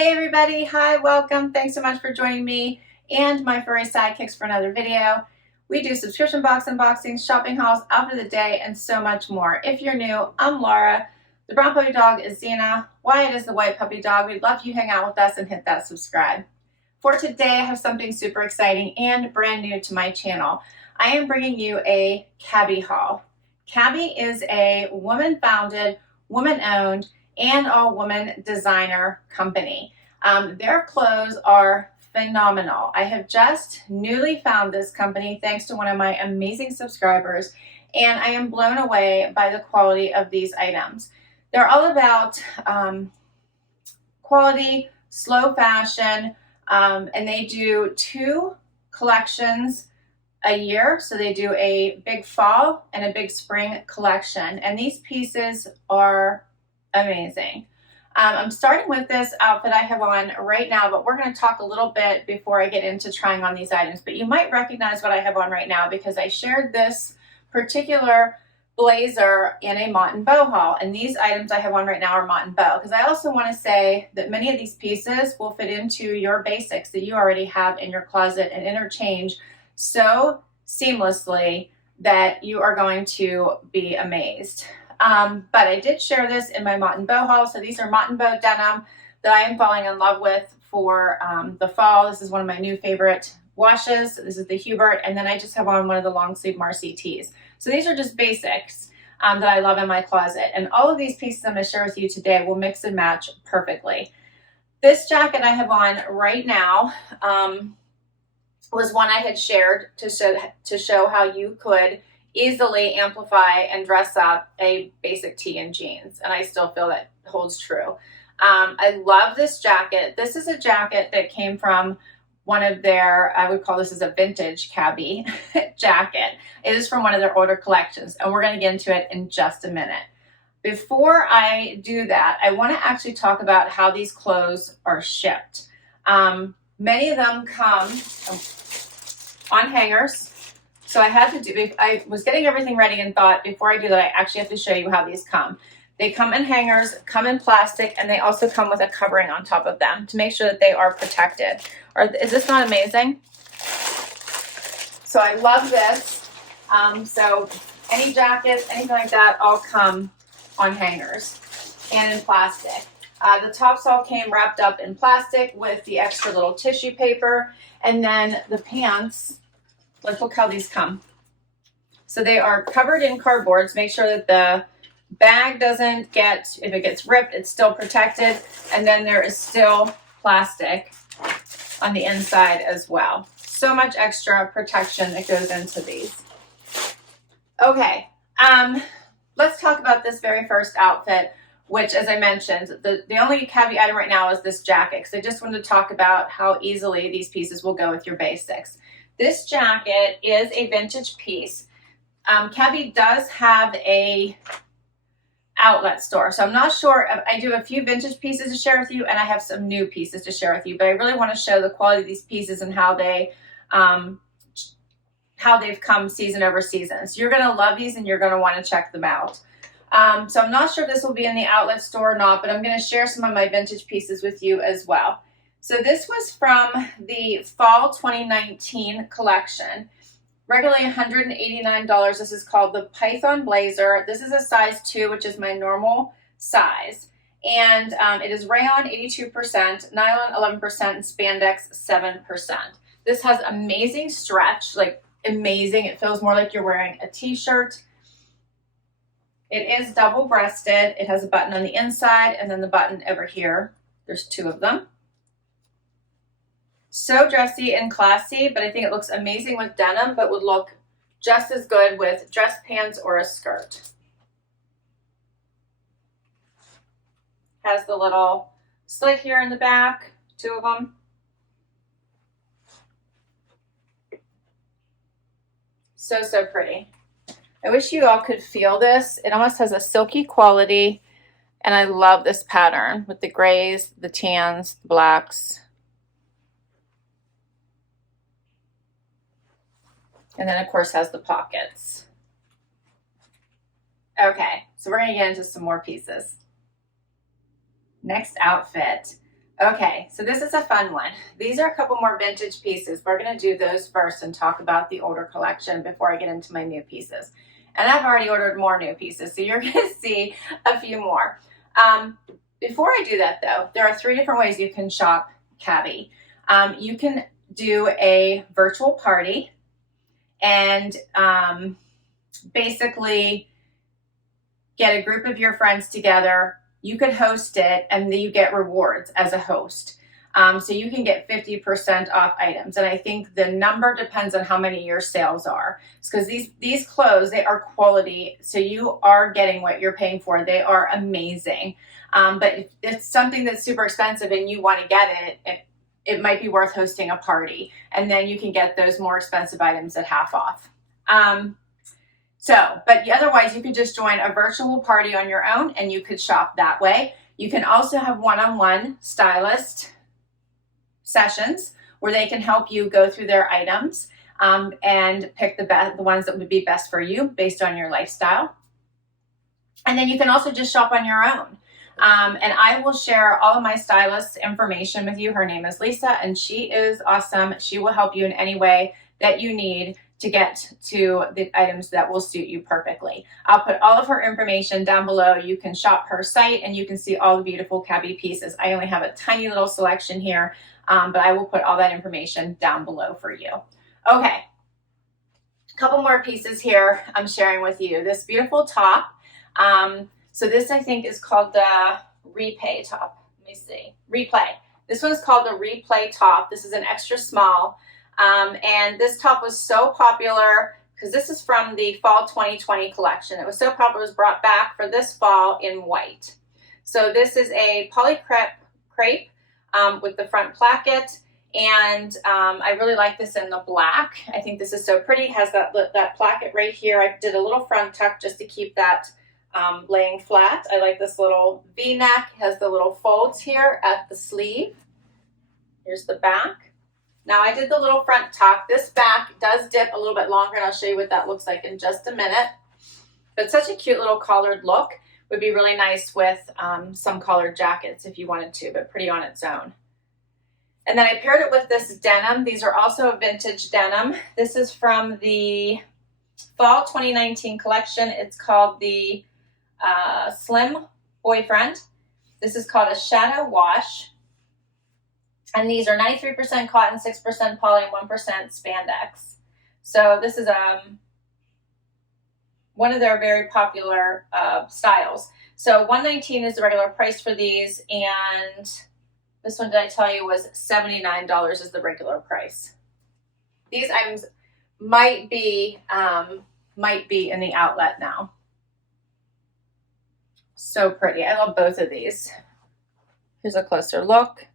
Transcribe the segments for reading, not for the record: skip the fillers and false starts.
Hey everybody, hi, welcome. Thanks so much for joining me and my furry sidekicks for another video. We do subscription box unboxings, shopping hauls, outfit of the day, and so much more. If you're new, I'm Laura. The brown puppy dog is Xena. Wyatt is the white puppy dog. We'd love you to hang out with us and hit that subscribe. For today, I have something super exciting and brand new to my channel. I am bringing you a Cabi haul. Cabi is a woman-founded, woman-owned, and all-woman designer company. Their clothes are phenomenal. I have just newly found this company thanks to one of my amazing subscribers, and I am blown away by the quality of these items. They're all about quality, slow fashion, and they do 2 collections a year. So they do a big fall and a big spring collection, and these pieces are amazing. I'm starting with this outfit I have on right now, but we're going to talk a little bit before I get into trying on these items. But you might recognize what I have on right now because I shared this particular blazer in a Muttonbow haul, and these items I have on right now are Muttonbow, because I also want to say that many of these pieces will fit into your basics that you already have in your closet and interchange so seamlessly that you are going to be amazed. But I did share this in my Muttonbow haul. So these are Muttonbow Denim that I am falling in love with for the fall. This is one of my new favorite washes. This is the Hubert, and then I just have on one of the long sleeve Marcy tees. So these are just basics that I love in my closet. And all of these pieces I'm going to share with you today will mix and match perfectly. This jacket I have on right now was one I had shared to show how you could easily amplify and dress up a basic tee and jeans, and I still feel that holds true. I love this jacket. This is a jacket that came from one of their, I would call this as a vintage Cabi jacket. It is from one of their older collections, and we're going to get into it in just a minute. Before I do that, I want to actually talk about how these clothes are shipped. Many of them come on hangers. So I was getting everything ready and thought before I do that, I actually have to show you how these come. They come in hangers, come in plastic, and they also come with a covering on top of them to make sure that they are protected. Is this not amazing? So I love this. So any jackets, anything like that, all come on hangers and in plastic. The tops all came wrapped up in plastic with the extra little tissue paper, and then the pants, look how these come. So they are covered in cardboard to make sure that the bag doesn't get, if it gets ripped, it's still protected. And then there is still plastic on the inside as well. So much extra protection that goes into these. Okay, let's talk about this very first outfit, which, as I mentioned, the only Cabi item right now is this jacket, because I just wanted to talk about how easily these pieces will go with your basics. This jacket is a vintage piece. Cabi does have a outlet store, so I'm not sure. I do a few vintage pieces to share with you, and I have some new pieces to share with you, but I really want to show the quality of these pieces and how they've come season over season. So you're going to love these, and you're going to want to check them out. So I'm not sure if this will be in the outlet store or not, but I'm going to share some of my vintage pieces with you as well. So this was from the fall 2019 collection. Regularly $189. This is called the Python Blazer. This is a size 2, which is my normal size. And it is rayon 82%, nylon 11%, and spandex 7%. This has amazing stretch, like amazing. It feels more like you're wearing a t-shirt. It is double-breasted. It has a button on the inside and then the button over here. There's 2 of them. So dressy and classy, but I think it looks amazing with denim, but would look just as good with dress pants or a skirt. Has the little slit here in the back, 2 of them. So, so pretty. I wish you all could feel this. It almost has a silky quality, and I love this pattern with the grays, the tans, the blacks. And then, of course, has the pockets. Okay, so we're going to get into some more pieces. Next outfit. Okay, so this is a fun one. These are a couple more vintage pieces. We're going to do those first and talk about the older collection before I get into my new pieces. And I've already ordered more new pieces, so you're going to see a few more. Before I do that, though, there are 3 different ways you can shop Cabi. You can do a virtual party and basically get a group of your friends together. You could host it and then you get rewards as a host. So you can get 50% off items. And I think the number depends on how many your sales are. Because these clothes, they are quality. So you are getting what you're paying for. They are amazing. But if it's something that's super expensive and you want to get it might be worth hosting a party. And then you can get those more expensive items at half off. But otherwise you could just join a virtual party on your own and you could shop that way. You can also have one-on-one stylist sessions where they can help you go through their items and pick the ones that would be best for you based on your lifestyle. And then you can also just shop on your own. And I will share all of my stylist's information with you. Her name is Lisa, and she is awesome. She will help you in any way that you need to get to the items that will suit you perfectly. I'll put all of her information down below. You can shop her site and you can see all the beautiful Cabi pieces. I only have a tiny little selection here, but I will put all that information down below for you. Okay, a couple more pieces here I'm sharing with you. This beautiful top. So this I think is called the Replay top. Let me see. Replay. This one is called the Replay top. This is an extra small. And this top was so popular because this is from the fall 2020 collection. It was so popular, it was brought back for this fall in white. So this is a poly crepe with the front placket. And I really like this in the black. I think this is so pretty. It has that placket right here. I did a little front tuck just to keep that laying flat. I like this little V-neck. It has the little folds here at the sleeve. Here's the back. Now I did the little front tuck. This back does dip a little bit longer, and I'll show you what that looks like in just a minute. But such a cute little collared look. Would be really nice with some collared jackets if you wanted to, but pretty on its own. And then I paired it with this denim. These are also a vintage denim. This is from the fall 2019 collection. It's called the Slim Boyfriend. This is called a shadow wash. And these are 93% cotton, 6% poly, and 1% spandex. So this is one of their very popular styles. So $119 is the regular price for these, and this one, did I tell you, was $79 is the regular price. These items might be in the outlet now. So pretty. I love both of these. Here's a closer look.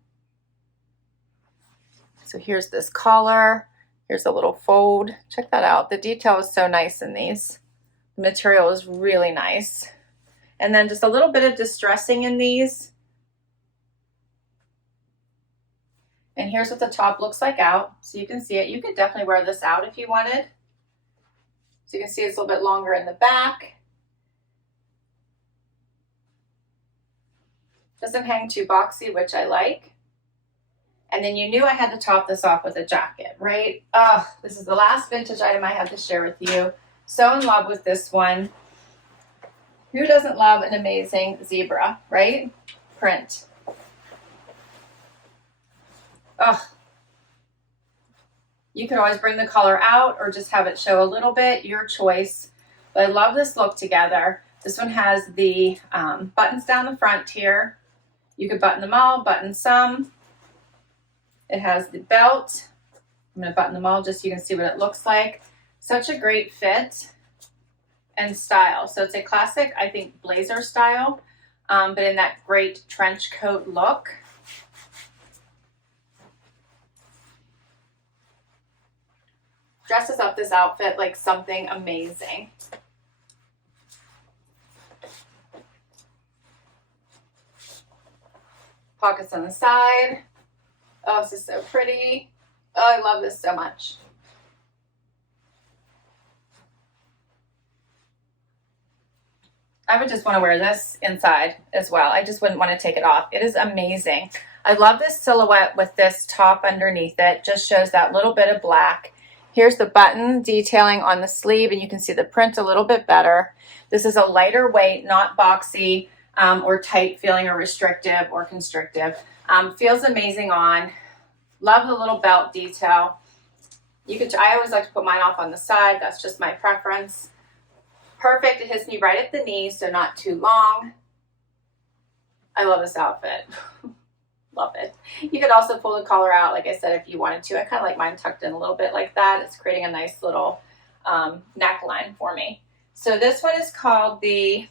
So here's this collar. Here's a little fold. Check that out. The detail is so nice in these. The material is really nice. And then just a little bit of distressing in these. And here's what the top looks like out. So you can see it. You could definitely wear this out if you wanted. So you can see it's a little bit longer in the back. Doesn't hang too boxy, which I like. And then you knew I had to top this off with a jacket, right? Oh, this is the last vintage item I have to share with you. So in love with this one. Who doesn't love an amazing zebra, right? Print. Oh, you could always bring the collar out or just have it show a little bit, your choice. But I love this look together. This one has the buttons down the front here. You could button them all, button some. It has the belt. I'm going to button them all just so you can see what it looks like. Such a great fit and style. So it's a classic, I think, blazer style, but in that great trench coat look. Dresses up this outfit like something amazing. Pockets on the side. Oh, this is so pretty. Oh, I love this so much. I would just want to wear this inside as well. I just wouldn't want to take it off. It is amazing. I love this silhouette with this top underneath it. Just shows that little bit of black. Here's the button detailing on the sleeve, and you can see the print a little bit better. This is a lighter weight, not boxy or tight feeling or restrictive or constrictive. Feels amazing on. Love the little belt detail. I always like to put mine off on the side. That's just my preference. Perfect. It hits me right at the knee, so not too long. I love this outfit. Love it. You could also pull the collar out, like I said, if you wanted to. I kind of like mine tucked in a little bit like that. It's creating a nice little neckline for me. So this one is called the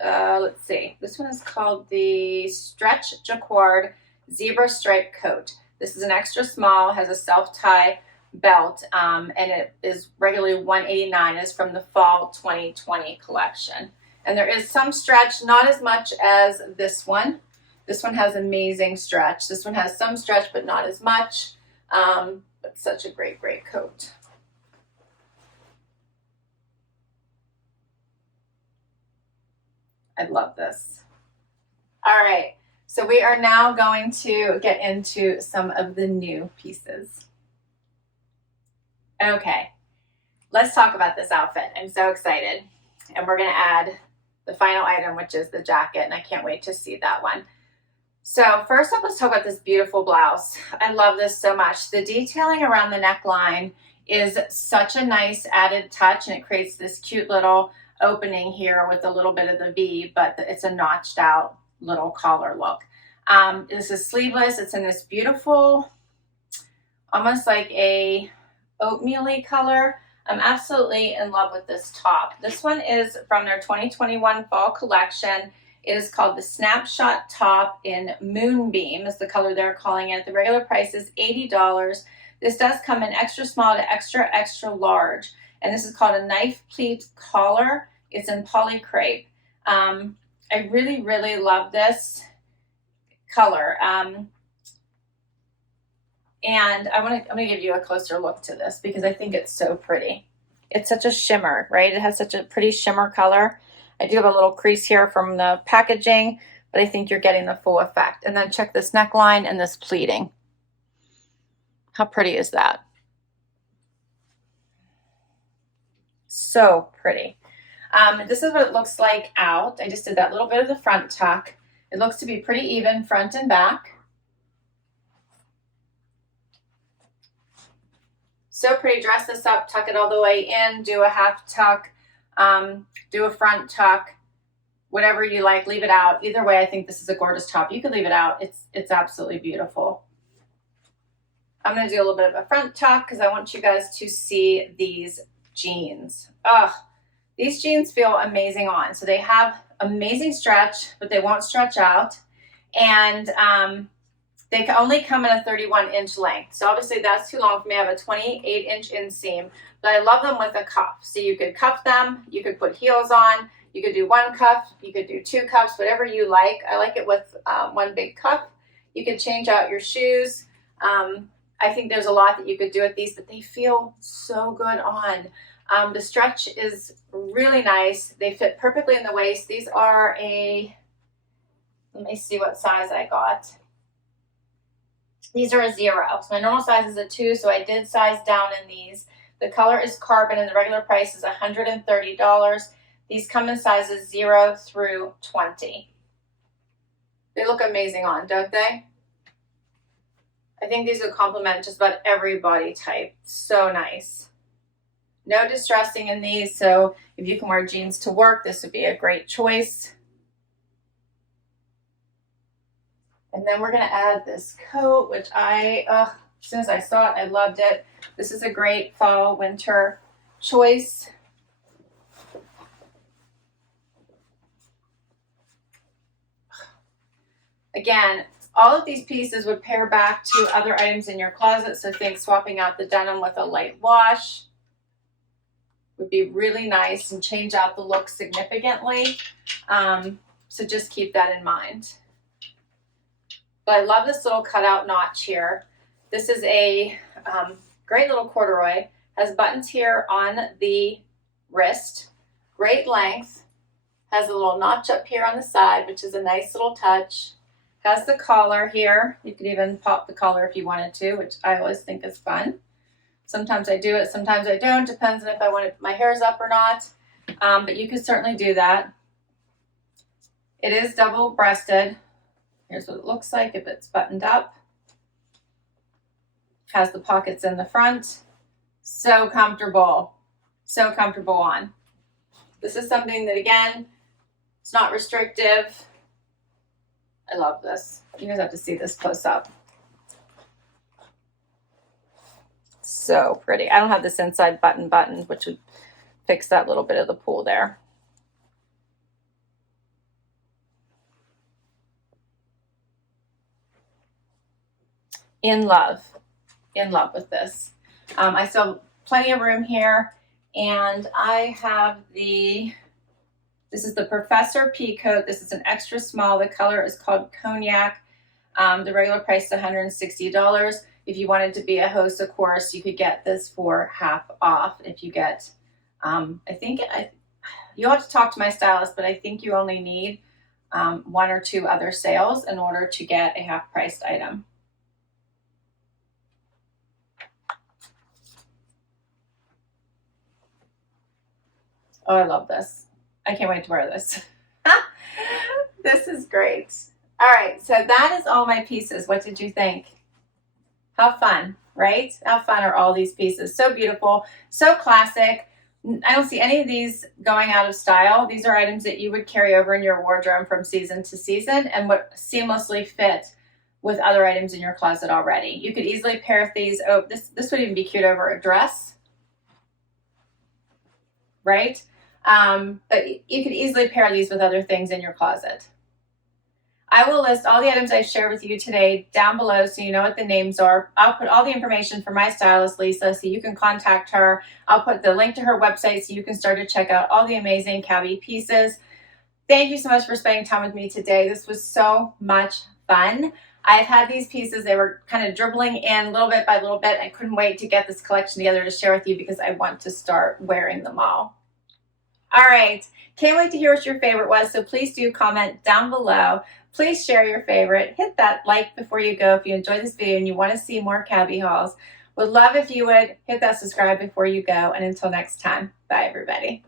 let's see. This one is called the Stretch Jacquard Zebra Stripe Coat. This is an extra small, has a self-tie belt, and it is regularly $189. It's from the Fall 2020 collection. And there is some stretch, not as much as this one. This one has amazing stretch. This one has some stretch, but not as much. But such a great, great coat. I love this. All right, so we are now going to get into some of the new pieces. Okay, let's talk about this outfit. I'm so excited. And we're gonna add the final item, which is the jacket, and I can't wait to see that one. So first up, let's talk about this beautiful blouse. I love this so much. The detailing around the neckline is such a nice added touch, and it creates this cute little opening here with a little bit of the V, but it's a notched out little collar look. This is sleeveless. It's in this beautiful, almost like a oatmeal-y color. I'm absolutely in love with this top. This one is from their 2021 fall collection. It is called the Snapshot top in Moonbeam is the color they're calling it. The regular price is $80. This does come in extra small to extra, extra large. And this is called a knife pleat collar. It's in poly crepe. I really, really love this color. And I'm gonna give you a closer look to this because I think it's so pretty. It's such a shimmer, right? It has such a pretty shimmer color. I do have a little crease here from the packaging, but I think you're getting the full effect. And then check this neckline and this pleating. How pretty is that? So pretty. This is what it looks like out. I just did that little bit of the front tuck. It looks to be pretty even front and back. So pretty. Dress this up, tuck it all the way in, do a half tuck, do a front tuck, whatever you like, leave it out. Either way, I think this is a gorgeous top. You could leave it out. It's absolutely beautiful. I'm going to do a little bit of a front tuck because I want you guys to see these jeans. Ugh, these jeans feel amazing on. So they have amazing stretch, but they won't stretch out. And they can only come in a 31-inch length. So obviously that's too long for me. I have a 28-inch inseam, but I love them with a cuff. So you could cuff them, you could put heels on, you could do one cuff, you could do two cuffs, whatever you like. I like it with one big cuff. You could change out your shoes. I think there's a lot that you could do with these, but they feel so good on. The stretch is really nice. They fit perfectly in the waist. These are let me see what size I got. These are a 0. So my normal size is a 2, so I did size down in these. The color is carbon and the regular price is $130. These come in sizes 0 through 20. They look amazing on, don't they? I think these would complement just about every body type. So nice. No distressing in these, so if you can wear jeans to work, this would be a great choice. And then we're going to add this coat, which as soon as I saw it, I loved it. This is a great fall, winter choice. Again, all of these pieces would pair back to other items in your closet. So think swapping out the denim with a light wash would be really nice and change out the look significantly. So just keep that in mind. But I love this little cutout notch here. This is a great little corduroy. Has buttons here on the wrist. Great length. Has a little notch up here on the side, which is a nice little touch. Has the collar here. You could even pop the collar if you wanted to, which I always think is fun. Sometimes I do it, sometimes I don't. Depends on if I want to put my hairs up or not. But you can certainly do that. It is double-breasted. Here's what it looks like if it's buttoned up. Has the pockets in the front. So comfortable. So comfortable on. This is something that, again, it's not restrictive. I love this. You guys have to see this close up. So pretty. I don't have this inside button, which would fix that little bit of the pool there. In love with this. I still have plenty of room here, and I have this is the Professor Peacoat. This is an extra small. The color is called Cognac. The regular price is $160. If you wanted to be a host, of course, you could get this for half off. If you get, you'll have to talk to my stylist, but I think you only need 1 or 2 other sales in order to get a half-priced item. Oh, I love this. I can't wait to wear this. This is great. All right, so that is all my pieces. What did you think? How fun, right? How fun are all these pieces? So beautiful, so classic. I don't see any of these going out of style. These are items that you would carry over in your wardrobe from season to season and would seamlessly fit with other items in your closet already. You could easily pair these. Oh, this would even be cute over a dress, right? But you could easily pair these with other things in your closet. I will list all the items I shared with you today down below so you know what the names are. I'll put all the information for my stylist, Lisa, so you can contact her. I'll put the link to her website so you can start to check out all the amazing Cabi pieces. Thank you so much for spending time with me today. This was so much fun. I've had these pieces. They were kind of dribbling in little bit by little bit. I couldn't wait to get this collection together to share with you because I want to start wearing them all. All right, can't wait to hear what your favorite was, so please do comment down below. Please share your favorite. Hit that like before you go if you enjoyed this video and you want to see more Cabi hauls. Would love if you would hit that subscribe before you go, and until next time, bye everybody.